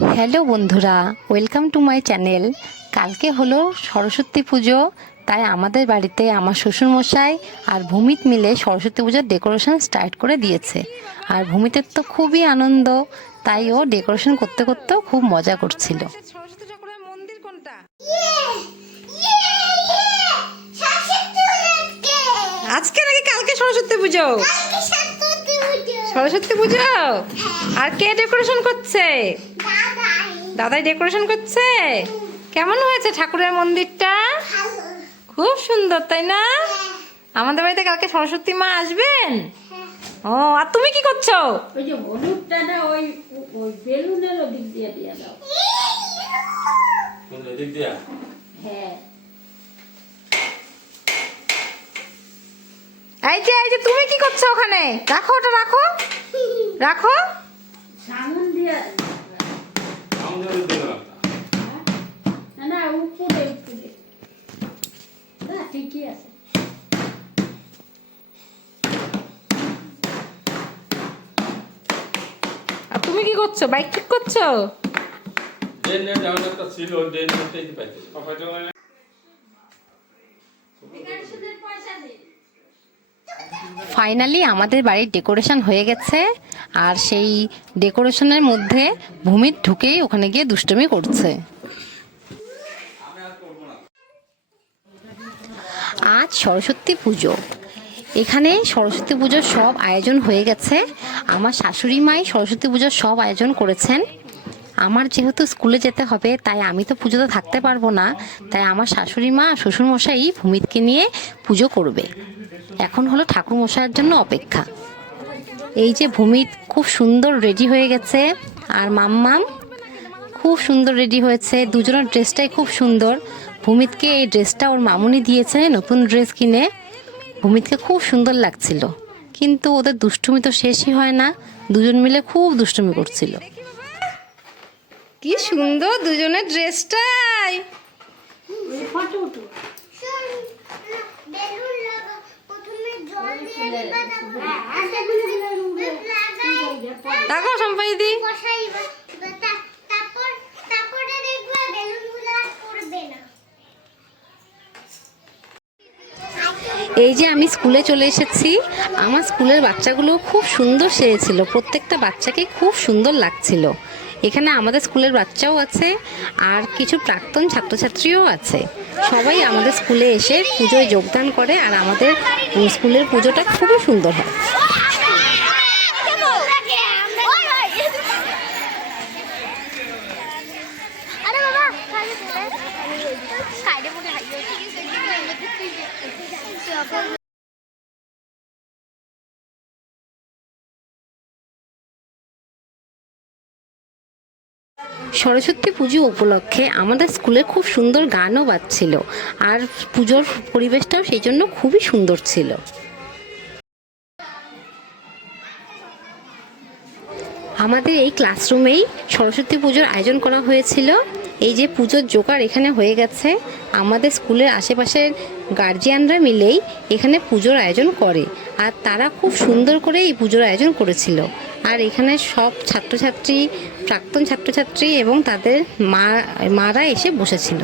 Hello বন্ধুরা, welcome to my channel. কালকে হলো সরস্বতী পুজো, তাই আমাদের বাড়িতে আমার শ্বশুরমশাই আর ভূমিত মিলে সরস্বতী পুজোর ডেকোরেশন স্টার্ট করে দিয়েছে। আর ভূমিতের তো খুবই আনন্দ, তাই ও ডেকোরেশন করতে করতেও খুব মজা করছিল। সরস্বতী ঠাকুরের মন্দির কোনটা? আজকে নাকি কালকে সরস্বতী পুজো? সরস্বতী পুজো। আর কে ডেকোরেশন করছে? দাদাই ডেকোরেশন করছে। কেমন হয়েছে ঠাকুরের মন্দিরটা? খুব সুন্দর, তাই না? আমাদের বাড়িতে কালকে সরস্বতী মা আসবেন। ও, আর তুমি কি করছো? ওই যে হলুদটা না, ওই ওই বেলুনের ওদিক দিয়ে দিয়ে দাও। কোন দিক দিয়া? হ্যাঁ, এই যে তুমি কি করছো ওখানে? রাখো, ওটা রাখো, রাখো। সামন দিয়ে। আমাদের দিকে না। না না, উপরে উপরে। না, ঠিকই আছে। আর তুমি কি করছো? বাইক ঠিক করছো? ডেন নেট ডাউন একটা ছিল, ডেন নেটটাই কি পাইতে। পাপা চলে না। ফাইনালি আমাদের বাড়ির ডেকোরেশন হয়ে গেছে, আর সেই ডেকোরেশনের মধ্যে ভূমিত ঢুকেই ওখানে গিয়ে দুষ্টুমি করছে। আজ সরস্বতী পুজো, এখানে সরস্বতী পুজোর সব আয়োজন হয়ে গেছে। আমার শাশুড়ি মাই সরস্বতী পুজোর সব আয়োজন করেছেন। আমার যেহেতু স্কুলে যেতে হবে, তাই আমি তো পুজোতে থাকতে পারবো না, তাই আমার শাশুড়ি মা আর শ্বশুরমশাই ভূমিতকে নিয়ে পুজো করবে। এখন হলো ঠাকুরমশাইয়ের জন্য অপেক্ষা। এই যে ভূমিত খুব সুন্দর রেডি হয়ে গেছে, আর মাম্মাম খুব সুন্দর রেডি হয়েছে। দুজনের ড্রেসটাই খুব সুন্দর। ভূমিতকে এই ড্রেসটা ওর মামুনি দিয়েছে, নতুন ড্রেস কিনে। ভূমিতকে খুব সুন্দর লাগছিল, কিন্তু ওদের দুষ্টুমি তো শেষই হয় না। দুজন মিলে খুব দুষ্টুমি করছিল। কি সুন্দর দুজনের ড্রেসটাই। ওই ফটো উঠো। দেখো সম্পাদিদি, এই যে আমি স্কুলে চলে এসেছি। আমার স্কুলের বাচ্চাগুলো খুব সুন্দর সেজেছিল, প্রত্যেকটা বাচ্চাকে খুব সুন্দর লাগছিল। এখানে আমাদের স্কুলের বাচ্চাও আছে, আর কিছু প্রাক্তন ছাত্রছাত্রীও আছে। সবাই আমাদের স্কুলে এসে পুজোয় যোগদান করে, আর আমাদের স্কুলের পুজোটা খুবই সুন্দর হয়। সরস্বতী পুজো উপলক্ষে আমাদের স্কুলে খুব সুন্দর গানও বাজছিল, আর পুজোর পরিবেশটাও সেই জন্য খুবই সুন্দর ছিল। আমাদের এই ক্লাসরুমেই সরস্বতী পুজোর আয়োজন করা হয়েছিল। এই যে পুজোর জোগাড় এখানে হয়ে গেছে। আমাদের স্কুলের আশেপাশের গার্জিয়ানরা মিলেই এখানে পুজোর আয়োজন করে, আর তারা খুব সুন্দর করে এই পুজোর আয়োজন করেছিল। আর এখানে সব ছাত্রছাত্রী, প্রাক্তন ছাত্রছাত্রী এবং তাদের মারা এসে বসেছিল।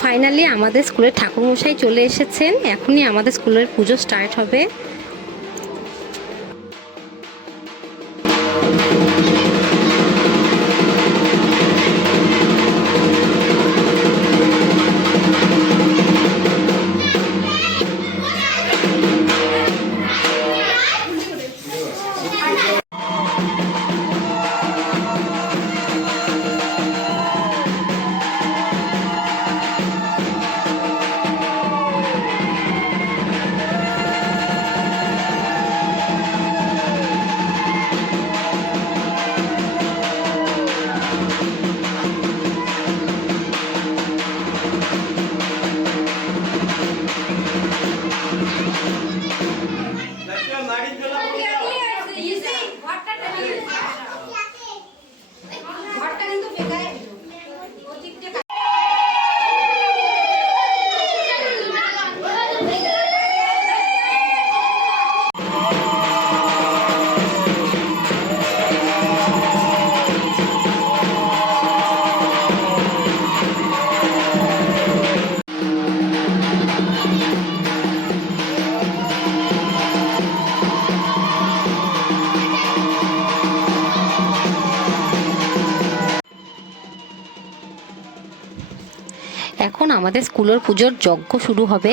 ফাইনালি আমাদের স্কুলের ঠাকুরমশাই চলে এসেছেন। এখনই আমাদের স্কুলের পুজো স্টার্ট হবে। আমাদের স্কুলের পুজোর যজ্ঞ শুরু হবে।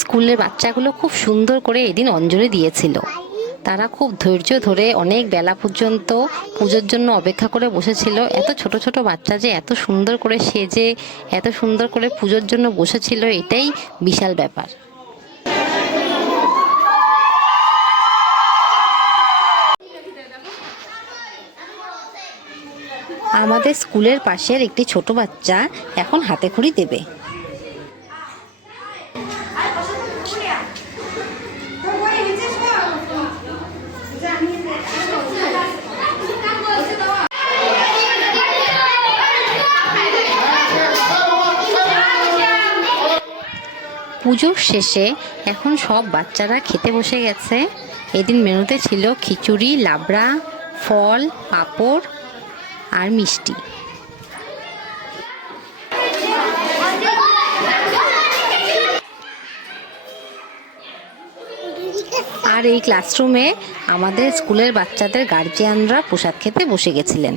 স্কুলের বাচ্চাগুলো খুব সুন্দর করে এদিন অঞ্জলি দিয়েছিল। তারা খুব ধৈর্য ধরে অনেক বেলা পর্যন্ত পুজোর জন্য অপেক্ষা করে বসেছিল। এত ছোট ছোট বাচ্চা যে এত সুন্দর করে সেজে এত সুন্দর করে পুজোর জন্য বসেছিল, এটাই বিশাল ব্যাপার। আমাদের স্কুলের পাশের একটি ছোট বাচ্চা এখন হাতে খড়ি দেবে। পুজোর শেষে এখন সব বাচ্চারা খেতে বসে গেছে। এদিন মেনুতে ছিল খিচুড়ি, লাবড়া, ফল, পাঁপড় আর মিষ্টি। আর এই ক্লাসরুমে আমাদের স্কুলের বাচ্চাদের গার্জিয়ানরা প্রসাদ খেতে বসে গেছিলেন।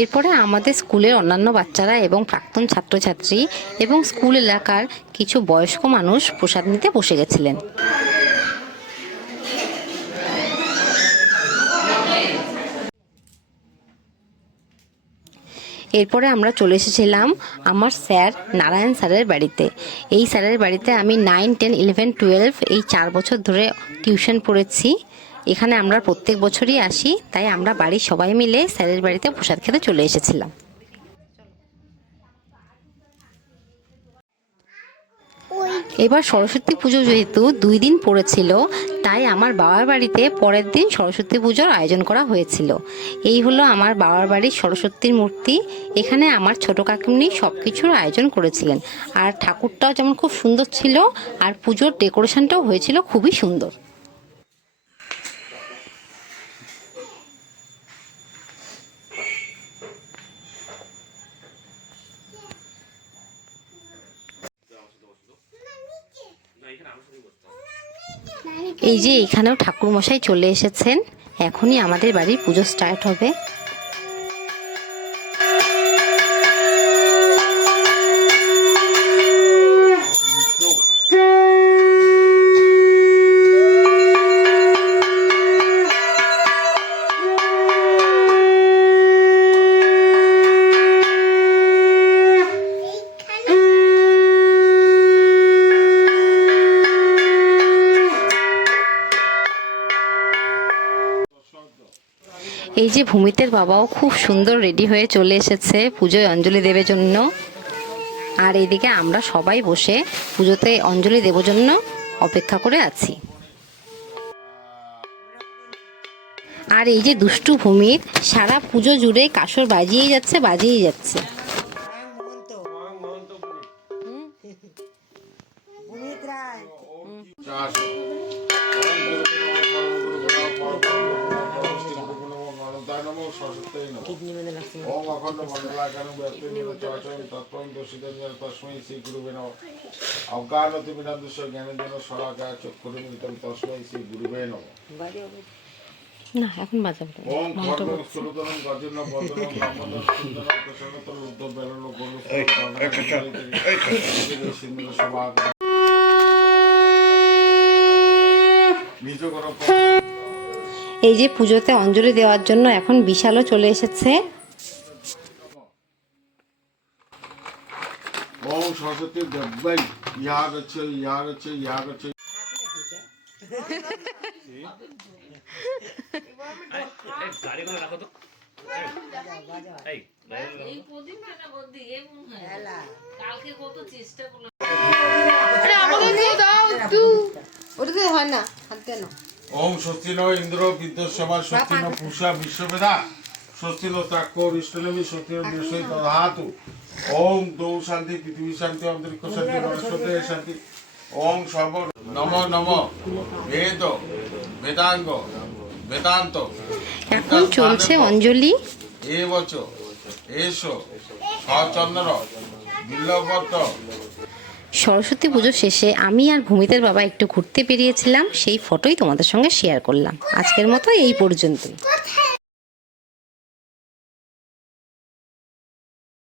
এরপরে আমাদের স্কুলের অন্যান্য বাচ্চারা এবং প্রাক্তন ছাত্রছাত্রী এবং স্কুল এলাকার কিছু বয়স্ক মানুষ প্রসাদ নিতে বসে গেছিলেন। এরপরে আমরা চলে এসেছিলাম আমার স্যার নারায়ণ স্যারের বাড়িতে। এই স্যারের বাড়িতে আমি 9, 10, 11, 12 এই 4 বছর ধরে টিউশন পড়েছি। এখানে আমরা প্রত্যেক বছরই আসি, তাই আমরা বাড়ির সবাই মিলে স্যারের বাড়িতে প্রসাদ খেতে চলে এসেছিলাম। এবার সরস্বতী পুজো যেহেতু 2 দিন পড়েছিল, তাই আমার বাবার বাড়িতে পরের দিন সরস্বতী পুজোর আয়োজন করা হয়েছিল। এই হলো আমার বাবার বাড়ির সরস্বতীর মূর্তি। এখানে আমার ছোট কাকিমনি সব কিছুর আয়োজন করেছিলেন। আর ঠাকুরটাও যেমন খুব সুন্দর ছিল, আর পুজোর ডেকোরেশনটাও হয়েছিল খুবই সুন্দর। এই যে এখানেও ঠাকুর মশাই চলে এসেছেন। এখনই আমাদের বাড়ির পুজো স্টার্ট হবে। এই যে ভূমিতের বাবাও খুব সুন্দর রেডি হয়ে চলে এসেছে পুজোয় অঞ্জলি দেবার জন্য। আর এইদিকে আমরা সবাই বসে পুজোতে অঞ্জলি দেবার জন্য অপেক্ষা করে আছি। আর এই যে দুষ্টু ভূমিত সারা পুজো জুড়ে কাসর বাজিয়েই যাচ্ছে। না এখন বাজাবো এই যে পুজোতে অঞ্জলি দেওয়ার জন্য এখন বিশালও চলে এসেছে। ওম সরস্বতী দেবাই ইয়ার আছে গাড়ি করে রাখো তো। কালকে কত চেষ্টা করলাম। ওম স্বস্তি ন ইন্দ্র বিদ্যসভা স্বস্তি ন পূষা বিশ্ববেদা স্বস্তি ন তাক্ষ ইষ্টনবী স্বস্তি ন বৃহস্পতি দধাতু ওম দৌ শান্তি পৃথিবী শান্তি অন্তরিক্ষ শান্তি বনস্পতি শান্তি ওম সর্ব নম নম বেদ বেদাঙ্গ বেদান্ত এখন চলছে অঞ্জলি। এ বচ এসো সচন্দ্র বিল্লপত্র। সরস্বতী পুজো শেষে আমি আর ভূমিতের বাবা একটু ঘুরতে বেরিয়েছিলাম, সেই ফটোই তোমাদের সঙ্গে শেয়ার করলাম। আজকের মতো এই পর্যন্তই।